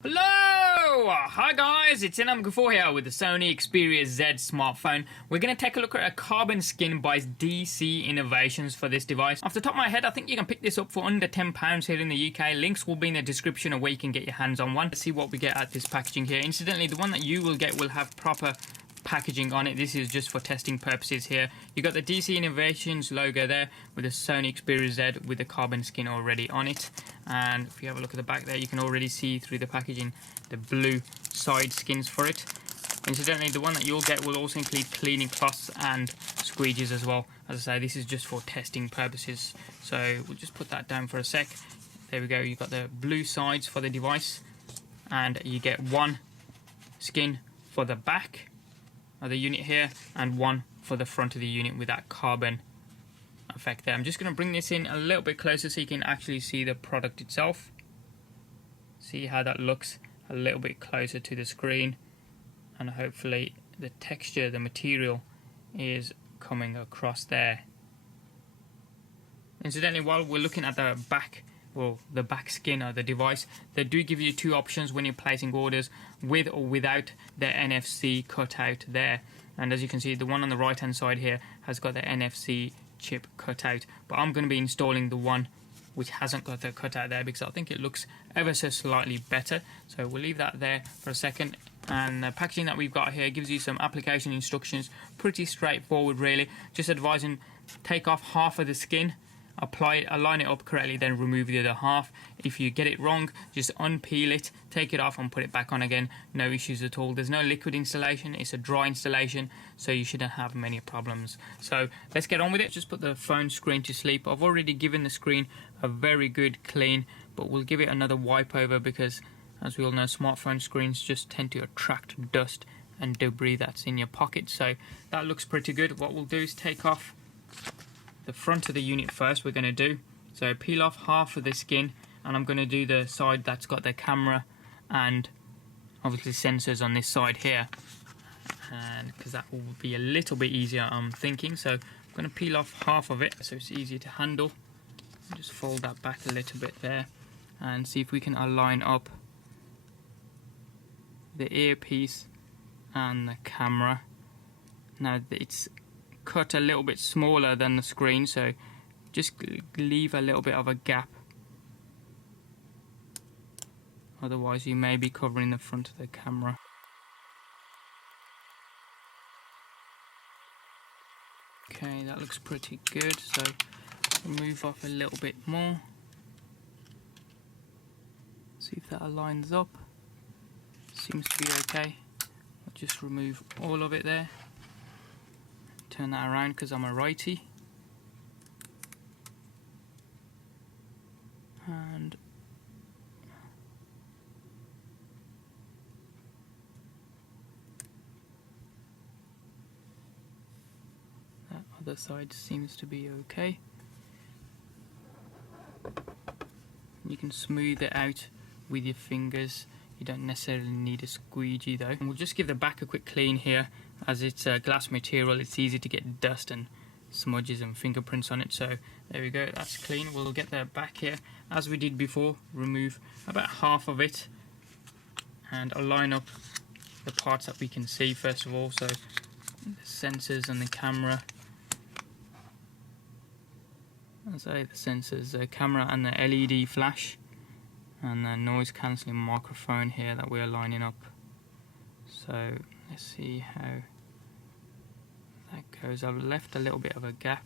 Hello! Hi guys, it's DCinnovations here with the Sony Xperia Z smartphone. We're going to take a look at a carbon skin by DCinnovations for this device. Off the top of my head, I think you can pick this up for under £10 here in the UK. Links will be in the description of where you can get your hands on one. Let's see what we get at this packaging here. Incidentally, the one that you will get will have proper packaging on it. This is just for testing purposes here. You got the DCinnovations logo there with the Sony Xperia Z with the carbon skin already on it. And if you have a look at the back there, you can already see through the packaging the blue side skins for it. Incidentally, the one that you'll get will also include cleaning cloths and squeegees as well. As I say, this is just for testing purposes, so we'll just put that down for a sec. There we go, you've got the blue sides for the device, and you get one skin for the back of the unit here and one for the front of the unit with that carbon effect there. I'm just going to bring this in a little bit closer so you can actually see the product itself. See how that looks a little bit closer to the screen, and hopefully the texture, the material is coming across there. Incidentally, while we're looking at the back, well, the back skin of the device, they do give you two options when you're placing orders, with or without the NFC cutout there. And as you can see, the one on the right hand side here has got the NFC chip cutout, but I'm going to be installing the one which hasn't got the cutout there because I think it looks ever so slightly better. So we'll leave that there for a second. And the packaging that we've got here gives you some application instructions, pretty straightforward really. Just advising, take off half of the skin, apply it, align it up correctly, then remove the other half. If you get it wrong, just unpeel it, take it off and put it back on again. No issues at all. There's no liquid installation, it's a dry installation, so you shouldn't have many problems. So let's get on with it. Just put the phone screen to sleep. I've already given the screen a very good clean, but we'll give it another wipe over because, as we all know, smartphone screens just tend to attract dust and debris that's in your pocket. So that looks pretty good. What we'll do is take off the front of the unit first. We're going to do so, peel off half of the skin, and I'm going to do the side that's got the camera and obviously sensors on this side here, and because that will be a little bit easier, I'm thinking. So I'm going to peel off half of it so it's easier to handle. Just fold that back a little bit there and see if we can align up the earpiece and the camera. Now it's cut a little bit smaller than the screen, so just leave a little bit of a gap, otherwise you may be covering the front of the camera. Okay, that looks pretty good, so remove off a little bit more, see if that aligns up. Seems to be okay. I'll just remove all of it there. Turn that around because I'm a righty. And that other side seems to be okay. You can smooth it out with your fingers. You don't necessarily need a squeegee though. And we'll just give the back a quick clean here. As it's a glass material, it's easy to get dust and smudges and fingerprints on it. So there we go, that's clean. We'll get the back here as we did before. Remove about half of it and align up the parts that we can see first of all. So the sensors and the camera. As I say, the sensors, the camera and the LED flash, and the noise cancelling microphone here that we're lining up. So let's see how that goes. I've left a little bit of a gap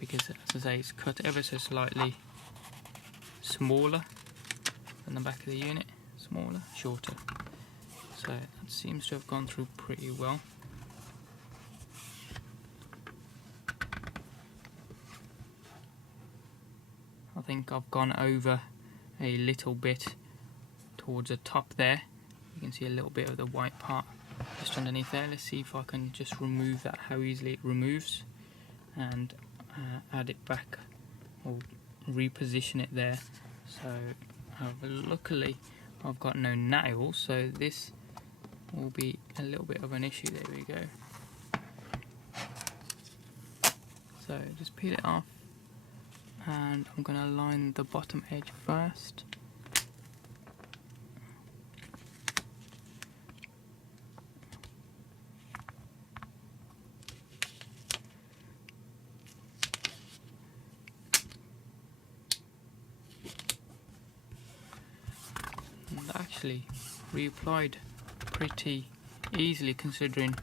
because, as I say, it's cut ever so slightly smaller than the back of the unit. Smaller, shorter. So that seems to have gone through pretty well. I think I've gone over a little bit towards the top there. You can see a little bit of the white part just underneath there. Let's see if I can just remove that, how easily it removes, and add it back or reposition it there. So luckily I've got no nails, so this will be a little bit of an issue. There we go. So just peel it off, and I'm going to line the bottom edge first. actually reapplied pretty easily considering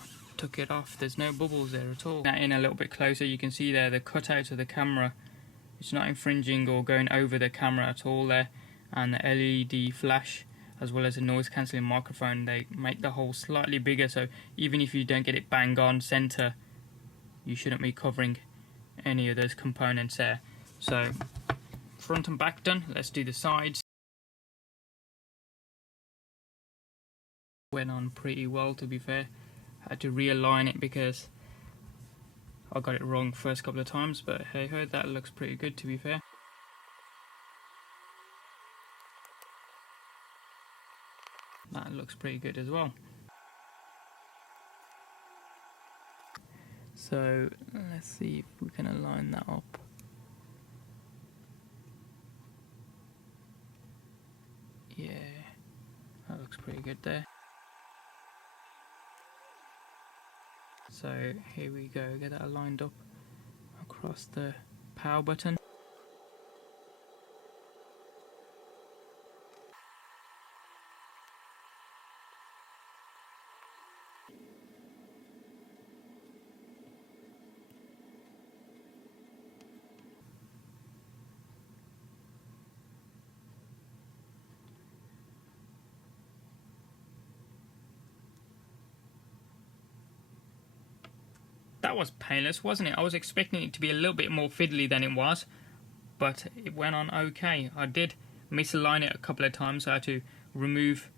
I took it off. There's no bubbles there at all. Now in a little bit closer, you can see there the cutout of the camera. It's not infringing or going over the camera at all there, and the LED flash as well as the noise cancelling microphone, they make the hole slightly bigger, so even if you don't get it bang on center, you shouldn't be covering any of those components there. So front and back done. Let's do the sides. Went on pretty well, to be fair. Had to realign it because I got it wrong first couple of times, but hey ho, that looks pretty good, to be fair. That looks pretty good as well. So let's see if we can align that up. Yeah, that looks pretty good there. So here we go, get that lined up across the power button. That was painless, wasn't it? I was expecting it to be a little bit more fiddly than it was, but it went on okay. I did misalign it a couple of times, so I had to remove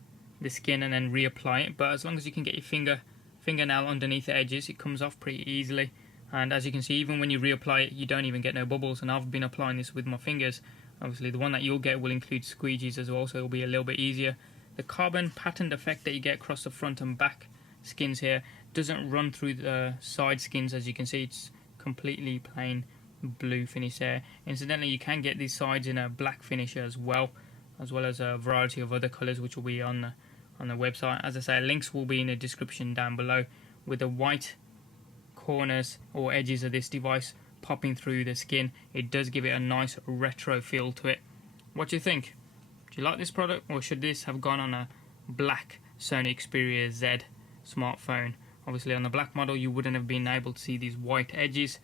the skin and then reapply it, but as long as you can get your fingernail underneath the edges, it comes off pretty easily. And as you can see, even when you reapply it, you don't even get no bubbles, and I've been applying this with my fingers. Obviously the one that you'll get will include squeegees as well, so it'll be a little bit easier. The carbon patterned effect that you get across the front and back skins here doesn't run through the side skins. As you can see, it's completely plain blue finish there. Incidentally, you can get these sides in a black finish as well as a variety of other colors, which will be on the website. As I say, links will be in the description down below. With the white corners or edges of this device popping through the skin, it does give it a nice retro feel to it. What do you think? Do you like this product, or should this have gone on a black Sony Xperia Z smartphone? Obviously on the black model you wouldn't have been able to see these white edges,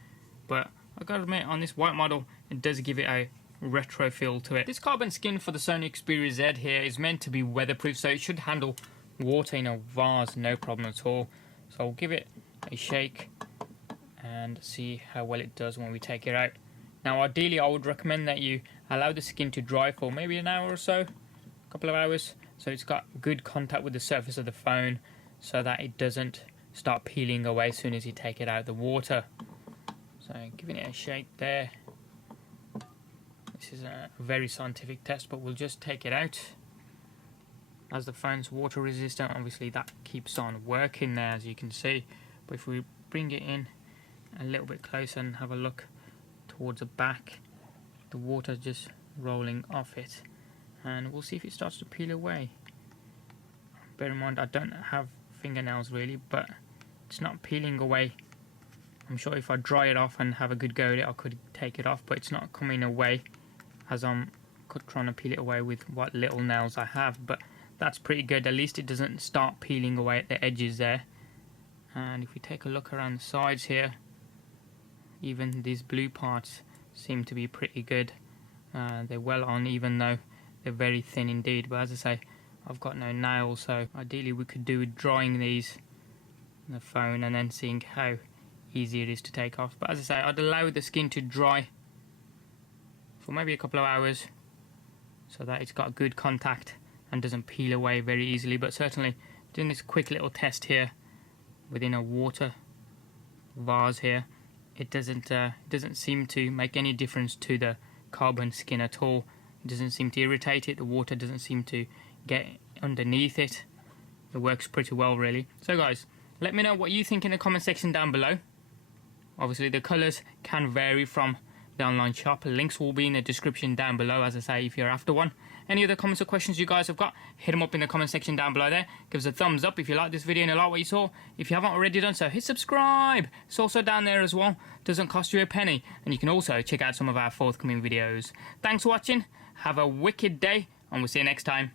but I gotta admit, on this white model it does give it a retro feel to it. This carbon skin for the Sony Xperia Z here is meant to be weatherproof, so it should handle water in a vase no problem at all. So I'll give it a shake and see how well it does when we take it out. Now ideally I would recommend that you allow the skin to dry for maybe an hour or so, a couple of hours, so it's got good contact with the surface of the phone, so that it doesn't start peeling away as soon as you take it out of the water. So giving it a shake there. This is a very scientific test, but we'll just take it out. As the phone's water resistant, obviously that keeps on working there, as you can see. But if we bring it in a little bit closer and have a look towards the back, the water's just rolling off it, and we'll see if it starts to peel away. Bear in mind I don't have fingernails really, but it's not peeling away. I'm sure if I dry it off and have a good go at it, I could take it off, but it's not coming away as I'm trying to peel it away with what little nails I have. But that's pretty good. At least it doesn't start peeling away at the edges there. And if we take a look around the sides here, even these blue parts seem to be pretty good. They're well on, even though they're very thin indeed. But as I say, I've got no nails, so ideally we could do with drying these on the phone and then seeing how easy it is to take off. But as I say, I'd allow the skin to dry for maybe a couple of hours so that it's got good contact and doesn't peel away very easily. But certainly doing this quick little test here within a water vase here, it doesn't seem to make any difference to the carbon skin at all. It doesn't seem to irritate it. The water doesn't seem to get underneath it. It works pretty well really. So guys, let me know what you think in the comment section down below. Obviously the colours can vary from the online shop. Links will be in the description down below, as I say, if you're after one. Any other comments or questions you guys have got, hit them up in the comment section down below there. Give us a thumbs up if you like this video and you like what you saw. If you haven't already done so, hit subscribe. It's also down there as well. Doesn't cost you a penny. And you can also check out some of our forthcoming videos. Thanks for watching. Have a wicked day, and we'll see you next time.